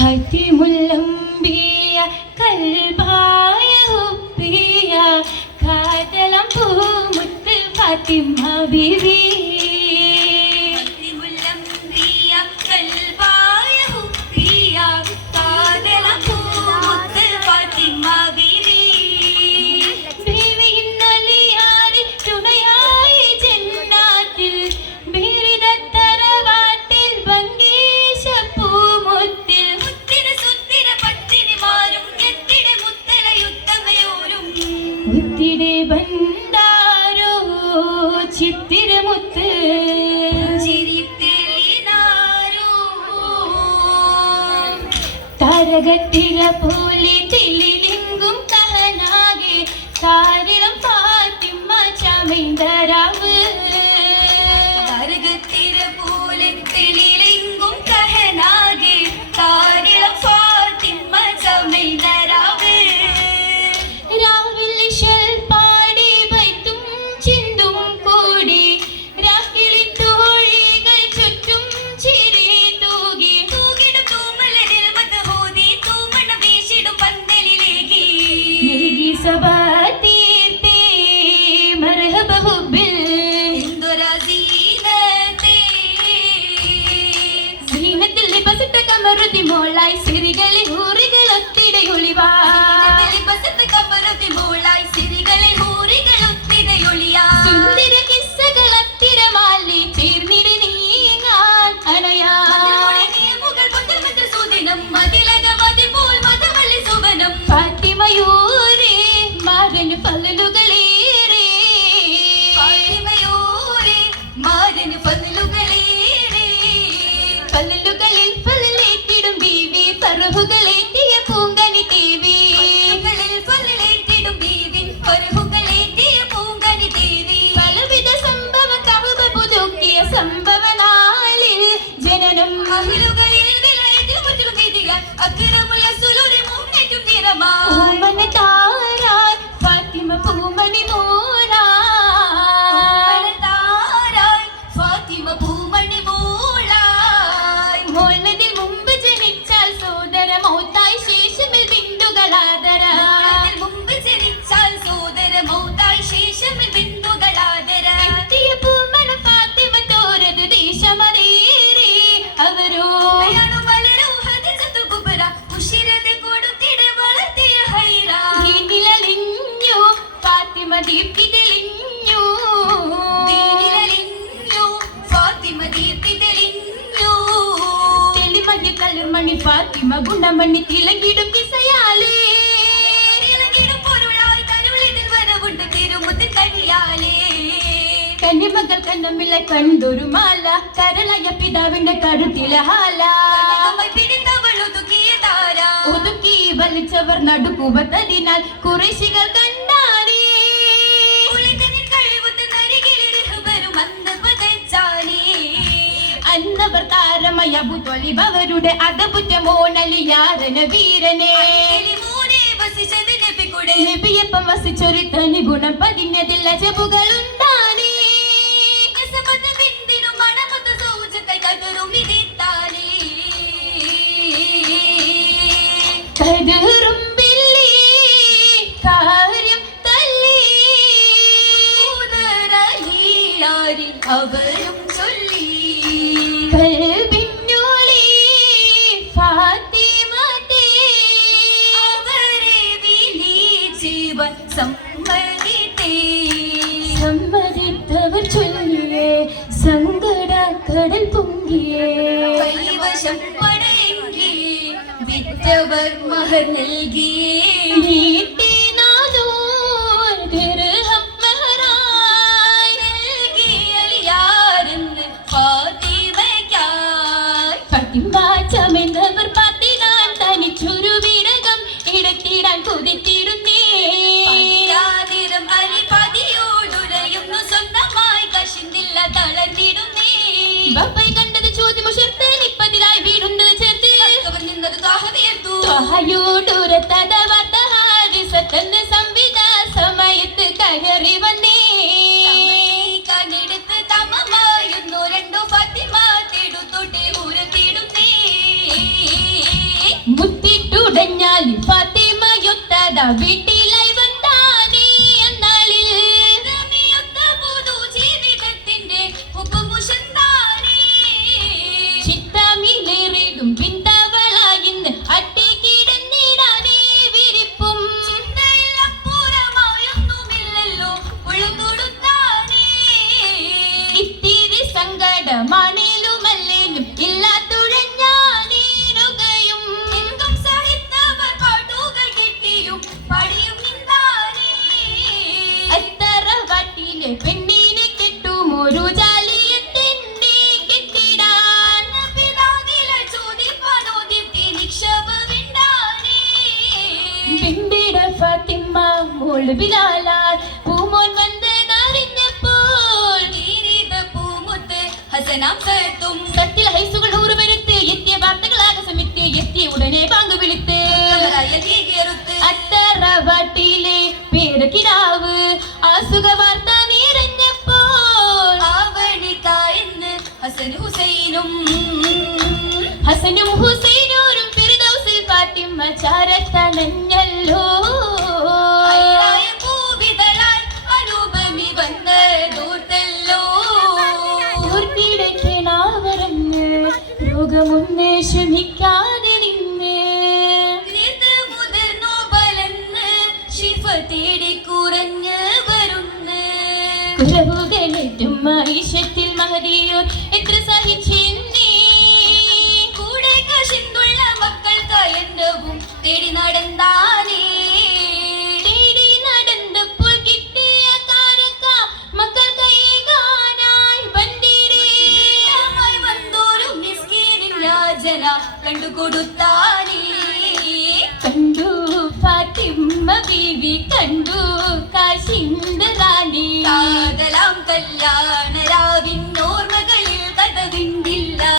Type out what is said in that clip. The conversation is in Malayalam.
ഹതിമുല്ലംബിയ കൽബായ ഹുബിയ കാതലം പൂമുത്ത് ഫാത്തിമ ബീവി മുത്തിടെ ബന്ദാരോ ചിത്തിരമുത്ത് താരകത്തിര പോലെ തെളിലിങ്കും കഹനാകെ താരിളം ഫാത്തിമ ചമൈന്തരാവ് താരകത്തിര പോലെ തെളിലിങ്കും കഹനാകെ താരിളം ഫാത്തിമ ചമൈന്തരാവ് സബാതീർത്തേ മർഹബ ഹുബ്ബിൽ ഇന്ദുരസീനതേ സീനത്തിൽ ലിബസത്ത കമറുതി മോളായി സിരികളിൽ ഹൂറികളൊത്തിടയൊളിവായി ലിബസത്ത കമറുതി മോളായി സിരികളിൽ ഹൂറികളൊത്തിടയൊളിയാ സുന്ദര കിസ്സകളത്തിരമാലി ചേർന്നിടി നീങ്ങാൻ അണയാ മുകൾ പൊട്ടൽ മത്ര സുദിനം മതിലകമതി പോൽ മതവലി സുവനം ഫാത്തിമയൂരേ മാരന് പല്ലുകളേറെ ഫാത്തിമയൂരേ മാരന് പല്ലുകളേറെ പല്ലുകളിൽ പല്ലേറ്റിടും ബീവി പറഹുകളേറ്റിയ പൂങ്കനി ദേവി പല്ലേറ്റിടും ബീവി പറഹുകളേറ്റിയ പൂങ്കനി ദേവി പലവിധ സംഭവ കഹബ പുതുക്കിയ സംഭവനാളിൽ ജനനം മഹിളുകളിൽ വിലയേറ്റിൽ മുറ്റിലും ഗീതിക അക്കിരമുള്ള സുലുരെ മുന്നേറ്റും തീരമാ താരായ് ഫാത്തിമ പൂമണി മോളായ് താരായ് ഫാത്തിമ പൂമണി മോളായ് മോളതിൽ മുമ്പ് ജനിച്ചാൽ സോദര മൗത്തായി ശേഷമിൽ ബിന്ദുകളാദര മുമ്പ് ജനിച്ചാൽ സോദര മൗത്തായി ശേഷമിൽ ബിന്ദുകളാദര എത്തിയ പൂമണ ഫാത്തിമ തോരത് ദേശമതേറി അവരോ വളരോ ഹദിസത്തു കുബറ ഉശിരതെ കൊടുത്തിടെ വളർത്തിയ ഹൈറ ദീനിലലിഞ്ഞു ഫാത്തിമ ദീപ്തി തെളിഞ്ഞു ദീനിലലിഞ്ഞു ഫാത്തിമ ദീപ്തി തെളിഞ്ഞു തെളിമഞ്ഞ കലർമണി ഫാത്തിമ ഗുണമണി തിളങ്ങിടും കിസയാലേ തിളങ്ങിടും പൊരുളായി കരുളിതിൽ വരവുണ്ട് തിരുമുത്ത് കനിയാലേ കന്നിമകൾ കണ്ണമില്ല കണ്ടൊരു മാല കരളയ പിതാവിന്റെ കരുത്തിലെ ഹാല ഒതുക്കി വലിച്ചവർ നടുക്കുവത്തതിനാൽ കുറേശികൾ കണ്ടാടി അന്നവർ താരമയ അബുത്വലിബവരുടെ അതപുറ്റ മോനലിയാരന വീരനെ നബിയപ്പം വസിച്ചൊരുത്തനി ഗുണം പതിഞ്ഞതില്ല ചെബുകളുണ്ടാണി കാര്യം തല്ലി അവരും ചൊല്ലി കൽബിന്നോളി ഫാത്തിമത്തെ അവരെ വിളിച്ചവർ സമ്മതിത്തവർ ചൊല്ലിയേ സങ്കട കടൽ പൊങ്കിയേ കൈവശം പടയെങ്കിൽ വിറ്റവർ മഹർ നൽകിയേ ചമന്തവർ പാത്തിടാൻ തനിച്ചൊരു വിരകം ഇടത്തിടാൻ കൊതിത്തിടുന്നേ അലിപതിയോടുരയുന്നു സ്വന്തമായി കശിന്തില്ല തളർന്നിടുന്നേ ബപ്പൈ കണ്ടത് ചോദ്യമുഷർത്തൻ ഇപ്പതിലായി വീടുന്നത് ചേർത്ത് അവർ നിന്നത് താഹവിയർത്തു താഹയോടുരത്തത വർത്തഹാരിസത്തെന്ന് സംവിധ സമയത്ത് കയറി വന്നേ കണ്ണെടുത്ത് തമമായിരുന്നു രണ്ടു ഫാത്തിമ തിടുത്തൊട്ടെ ഊരത്തിടുന്നേ വീട്ടിലായി വന്നാനേ അന്നാളിൽ പുതു ജീവിതത്തിന്റെ ഉപ്പുമുഷന്താനേ ചിത്തമിലേറിടും പിന്തവളായിന്ന് അട്ടിക്കിടന്നിടാനേ വിരിപ്പും ചിന്തയിലപ്പുറമായൊന്നുമില്ലല്ലോ ഉള്ളുകൊടുത്താനേ ഇത്തിരി സങ്കടമാണേലുമല്ലേലും ഇല്ലാത്തുഴഞ്ഞാനേനുകയും എങ്കും സഹിത്തവർ പാട്ടുകൾ കിട്ടിയും പടിയും നിന്നാനേ അത്തറവാട്ടിലെ പെണ്ണിനെ കെട്ടുമൊരു ജാലിയത്തിന്റെ കെട്ടിടാൻ പിതാവിലെ ചോദിപ്പാനോദ്യത്തെ നിക്ഷേപമുണ്ടാനേ പിണ്ടിട ഫാത്തിമ മോള് ബിലാലാൽ പൂമോൻ വന്നതറിഞ്ഞപ്പോൾ നീരിത പൂമുത്ത് ഹസനാം സത്തും സത്തിൽ ഹൈസുകൾ ഊറുവരുത്ത് എത്തിയ വാർത്തകളാകെ സമിത്തി എത്തിയ ഉടനെ പാങ്ക് വിളിത്ത് അത്തറവാട്ടിലെ പേരക്കിടാവ് ആസുഖ വാർത്ത നിറഞ്ഞപ്പോൾ ആവണിക്കായെന്ന് ഹസനും ഹുസൈനൂരും ഫിർദൗസിൽ ഫാത്തിമ ചാരത്തണഞ്ഞല്ലോ പൂവിതളാൽ അനുപമി വന്ന് ദൂർത്തല്ലോ ൂർക്കിടക്കണാവരങ്ങ് രോഗമൊന്നേ ക്ഷമിക്കാതെ നിന്ന് മുതിർന്നോ ബലന്ന് ശിഫ തേടി കുറഞ്ഞ് വരുന്ന് കുറവുകളേറ്റും മൈഷത്തിൽ മഹദിയോർ എത്ര സഹിച്ചെന്നേ കൂടെ കശിന്തുള്ള മക്കൾക്ക് എന്നവും തേടി നടന്നാനേ തേടി നടന്നപ്പോൾ കിട്ടിയ കാരക്ക മക്കൾ കൈകാനായി ബന്ദിരേമായി വന്നോരു മിസ്കീനിൻ യാചന കണ്ടുകൊടുത്താനേ കണ്ടു ഫാത്തിമ ബീവി കണ്ടു